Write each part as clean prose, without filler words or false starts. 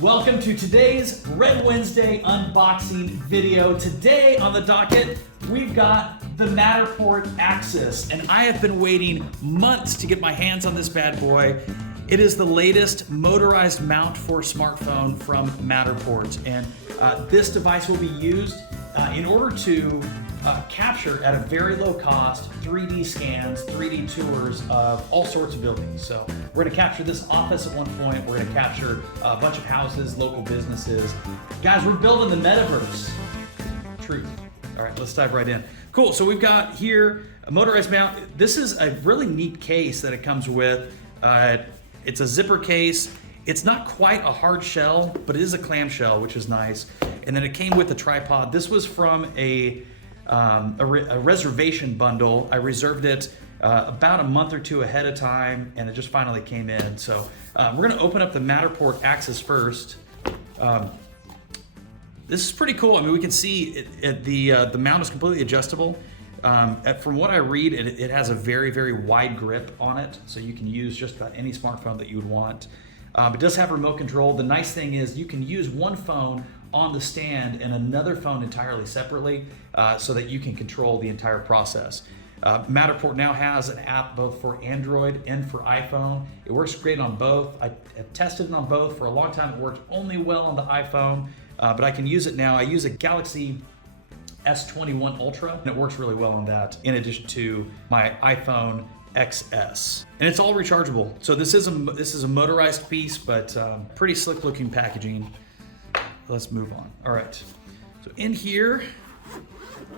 Welcome to today's Red Wednesday unboxing video. Today on the docket, we've got the Matterport Axis, and I have been waiting months to get my hands on this bad boy. It is the latest motorized mount for a smartphone from Matterport, and this device will be used in order to capture at a very low cost 3D scans, 3D tours of all sorts of buildings. So we're gonna capture this office at one point, we're gonna capture a bunch of houses, local businesses. Guys, we're building the metaverse. Truth. All right, let's dive right in. Cool, so we've got here a motorized mount. This is a really neat case that it comes with. It's a zipper case. It's not quite a hard shell, but it is a clamshell, which is nice. And then it came with a tripod. This was from a reservation bundle. I reserved it about a month or two ahead of time, and it just finally came in. So we're gonna open up the Matterport Axis first. This is pretty cool. I mean, we can see the mount is completely adjustable. From what I read, it has a very, very wide grip on it, so you can use just about any smartphone that you would want. It does have remote control. The nice thing is you can use one phone on the stand and another phone entirely separately, so that you can control the entire process. Matterport now has an app both for Android and for iPhone. It works great on both. I tested it on both. For a long time, it worked only well on the iPhone, but I can use it now. I use a Galaxy S21 Ultra, and it works really well on that, in addition to my iPhone XS. And it's all rechargeable. So this is a motorized piece, but pretty slick looking packaging. Let's move on. All right, so in here,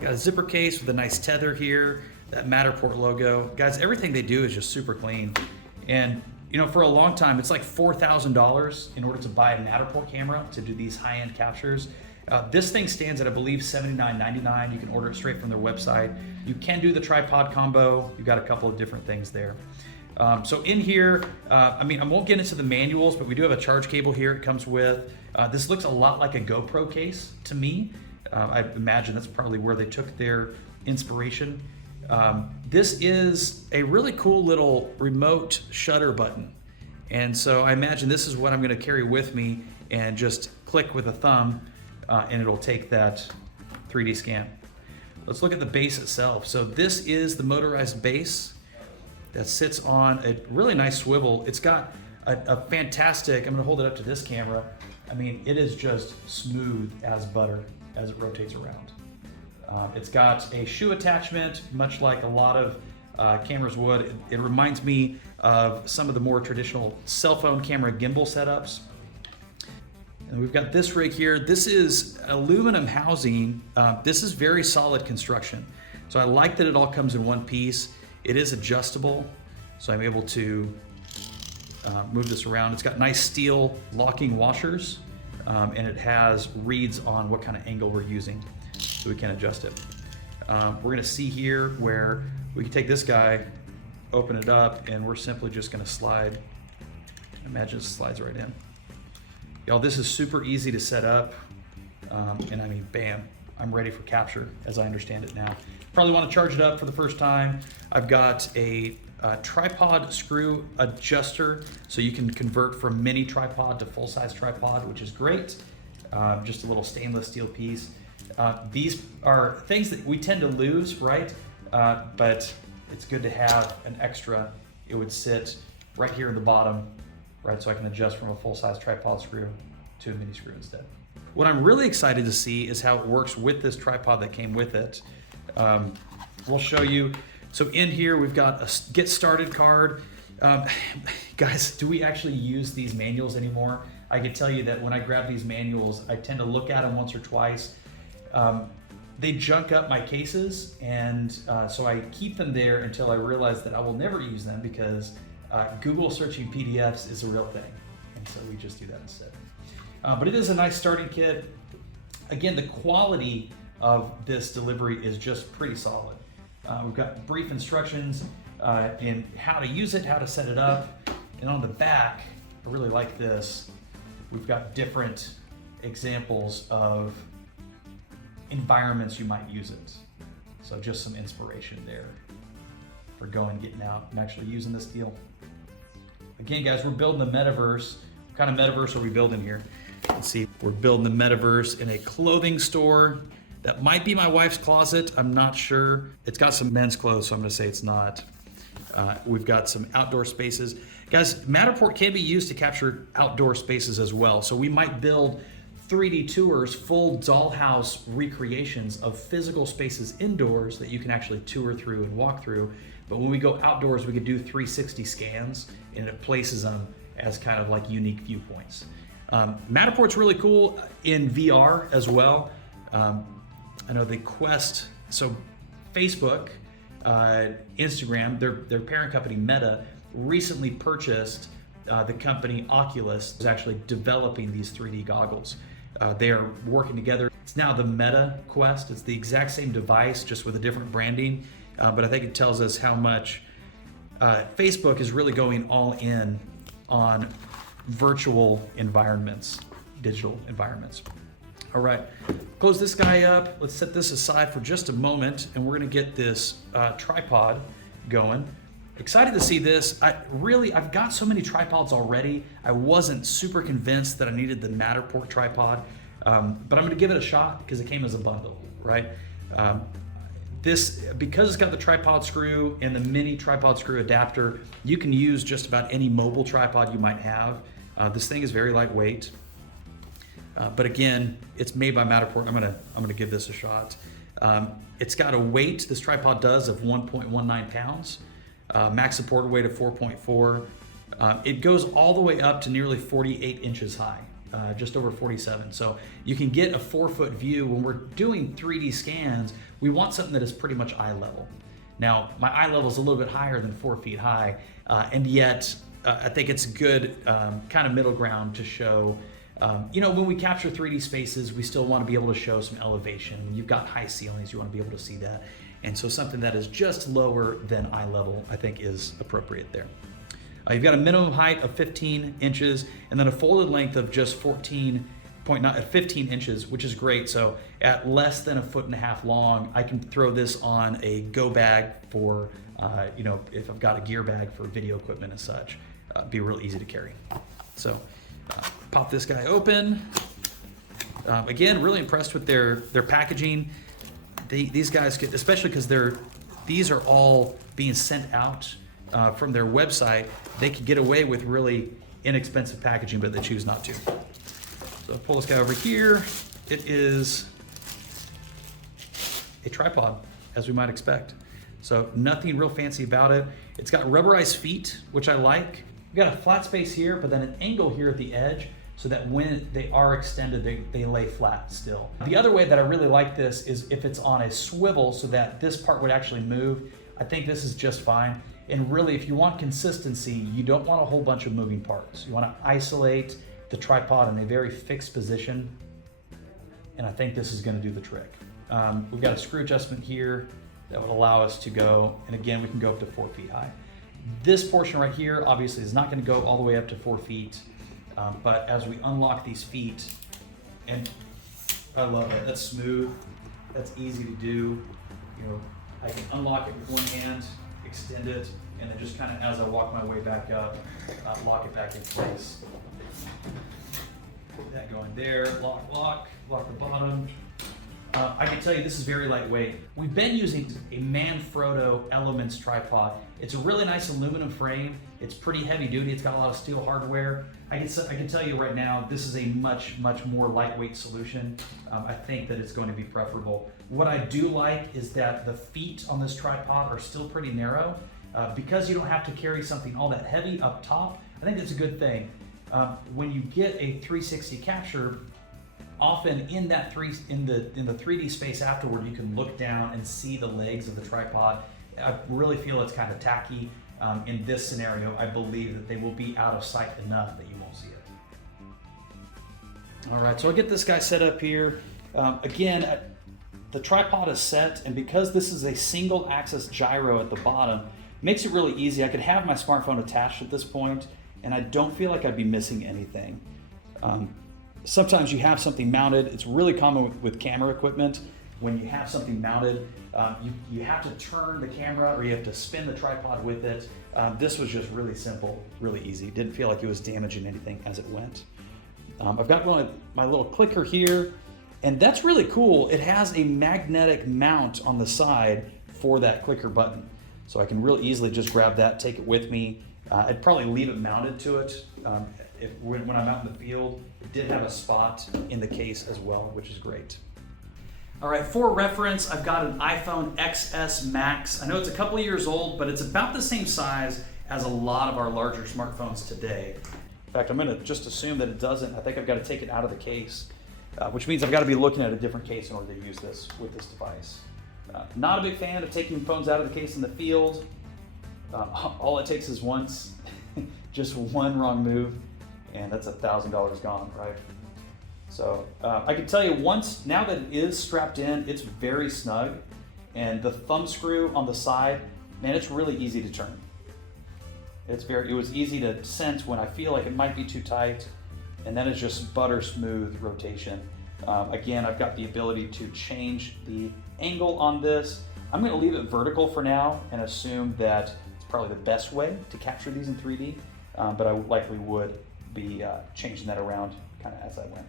got a zipper case with a nice tether here, that Matterport logo. Guys, everything they do is just super clean. And you know, for a long time, it's like $4,000 in order to buy a Matterport camera to do these high-end captures. This thing stands at, I believe, $79.99. You can order it straight from their website. You can do the tripod combo. You've got a couple of different things there. So in here, I mean, I won't get into the manuals, but we do have a charge cable here it comes with. This looks a lot like a GoPro case to me. I imagine that's probably where they took their inspiration. This is a really cool little remote shutter button. And so I imagine this is what I'm gonna carry with me and just click with a thumb and it'll take that 3D scan. Let's look at the base itself. So this is the motorized base that sits on a really nice swivel. It's got a fantastic, I'm gonna hold it up to this camera. I mean, it is just smooth as butter as it rotates around. It's got a shoe attachment, much like a lot of cameras would. It reminds me of some of the more traditional cell phone camera gimbal setups. And we've got this rig here. This is aluminum housing. This is very solid construction. So I like that it all comes in one piece. It is adjustable, so I'm able to move this around. It's got nice steel locking washers, and it has reads on what kind of angle we're using, so we can adjust it. We're gonna see here where we can take this guy, open it up, and we're simply just gonna slide. Imagine it slides right in. Y'all, this is super easy to set up, and I mean, bam, I'm ready for capture as I understand it now. Probably want to charge it up for the first time. I've got a tripod screw adjuster, so you can convert from mini tripod to full-size tripod, which is great. Just a little stainless steel piece. These are things that we tend to lose, right? But it's good to have an extra. It would sit right here in the bottom, right? So I can adjust from a full-size tripod screw to a mini screw instead. What I'm really excited to see is how it works with this tripod that came with it. We'll show you. So in here, we've got a get started card. Guys, do we actually use these manuals anymore? I can tell you that when I grab these manuals, I tend to look at them once or twice. They junk up my cases, and so I keep them there until I realize that I will never use them, because Google searching PDFs is a real thing, and so we just do that instead. But it is a nice starting kit. Again, the quality of this delivery is just pretty solid. We've got brief instructions in how to use it, how to set it up, and on the back, I really like this. We've got different examples of environments you might use it. So just some inspiration there for going, getting out, and actually using this deal. Again, guys, we're building the metaverse. What kind of metaverse are we building here? You can see we're building the metaverse in a clothing store. That might be my wife's closet. I'm not sure. It's got some men's clothes, so I'm gonna say it's not. We've got some outdoor spaces. Guys, Matterport can be used to capture outdoor spaces as well. So we might build 3D tours, full dollhouse recreations of physical spaces indoors that you can actually tour through and walk through. But when we go outdoors, we could do 360 scans, and it places them as kind of like unique viewpoints. Matterport's really cool in VR as well. I know the Quest, so Facebook, Instagram, their parent company Meta recently purchased the company Oculus is actually developing these 3D goggles. They are working together. It's now the Meta Quest. It's the exact same device, just with a different branding. But I think it tells us how much Facebook is really going all in on virtual environments, digital environments. All right, close this guy up. Let's set this aside for just a moment, and we're gonna get this tripod going. Excited to see this. I've got so many tripods already. I wasn't super convinced that I needed the Matterport tripod, but I'm gonna give it a shot because it came as a bundle, right? Because it's got the tripod screw and the mini tripod screw adapter, you can use just about any mobile tripod you might have. This thing is very lightweight. But again, it's made by Matterport. I'm gonna give this a shot. It's got a weight, this tripod does, of 1.19 pounds. Max supported weight of 4.4. It goes all the way up to nearly 48 inches high, just over 47. So you can get a 4-foot view. When we're doing 3D scans, we want something that is pretty much eye level. Now, my eye level is a little bit higher than 4 feet high, and yet I think it's a good kind of middle ground to show. When we capture 3D spaces, we still want to be able to show some elevation. When you've got high ceilings, you want to be able to see that. And so something that is just lower than eye level, I think, is appropriate there. You've got a minimum height of 15 inches and then a folded length of just 15 inches, which is great. So at less than 1.5 feet long, I can throw this on a go bag for, if I've got a gear bag for video equipment and such, be real easy to carry. So pop this guy open. Again, really impressed with their packaging. These guys get, especially because these are all being sent out from their website. They could get away with really inexpensive packaging, but they choose not to. So pull this guy over here. It is a tripod, as we might expect. So nothing real fancy about it. It's got rubberized feet, which I like. We've got a flat space here, but then an angle here at the edge, so that when they are extended, they lay flat still. The other way that I really like this is if it's on a swivel so that this part would actually move. I think this is just fine. And really, if you want consistency, you don't want a whole bunch of moving parts. You want to isolate the tripod in a very fixed position. And I think this is going to do the trick. We've got a screw adjustment here that would allow us to go, and again, we can go up to 4 feet high. This portion right here, obviously, is not going to go all the way up to 4 feet. But as we unlock these feet, and I love it, that's smooth, that's easy to do. I can unlock it with one hand, extend it, and then just kind of as I walk my way back up, lock it back in place. Put that going there, lock the bottom. I can tell you this is very lightweight. We've been using a Manfrotto Elements tripod. It's a really nice aluminum frame. It's pretty heavy duty. It's got a lot of steel hardware. I can tell you right now, this is a much more lightweight solution. I think that it's going to be preferable. What I do like is that the feet on this tripod are still pretty narrow. Because you don't have to carry something all that heavy up top, I think that's a good thing. When you get a 360 capture, often in the 3D space afterward, you can look down and see the legs of the tripod. I really feel it's kind of tacky. In this scenario, I believe that they will be out of sight enough that you won't see it. All right, so I'll get this guy set up here. Again, the tripod is set, and because this is a single axis gyro at the bottom, makes it really easy. I could have my smartphone attached at this point, and I don't feel like I'd be missing anything. Sometimes you have something mounted. It's really common with camera equipment. When you have something mounted, you have to turn the camera or you have to spin the tripod with it. This was just really simple, really easy. Didn't feel like it was damaging anything as it went. I've got my little clicker here, and that's really cool. It has a magnetic mount on the side for that clicker button. So I can real easily just grab that, take it with me. I'd probably leave it mounted to it. When I'm out in the field, it did have a spot in the case as well, which is great. All right, for reference, I've got an iPhone XS Max. I know it's a couple of years old, but it's about the same size as a lot of our larger smartphones today. In fact, I'm gonna just assume that it doesn't. I think I've got to take it out of the case, which means I've got to be looking at a different case in order to use this with this device. Not a big fan of taking phones out of the case in the field. All it takes is once, just one wrong move, and that's $1,000 gone, right? So I can tell you now that it is strapped in, it's very snug, and the thumb screw on the side, man, it's really easy to turn. It was easy to sense when I feel like it might be too tight, and then it's just butter smooth rotation. Again, I've got the ability to change the angle on this. I'm going to leave it vertical for now and assume that it's probably the best way to capture these in 3D, but I likely would be changing that around kind of as I went.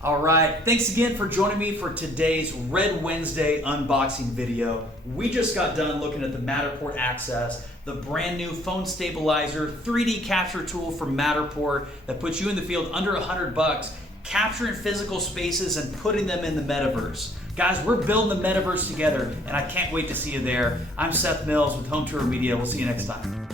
All right, thanks again for joining me for today's Red Wednesday unboxing video. We just got done looking at the Matterport Axis, the brand new phone stabilizer 3D capture tool from Matterport that puts you in the field under $100, capturing physical spaces and putting them in the metaverse. Guys, we're building the metaverse together, and I can't wait to see you there. I'm Seth Mills with Home Tour Media. We'll see you next time.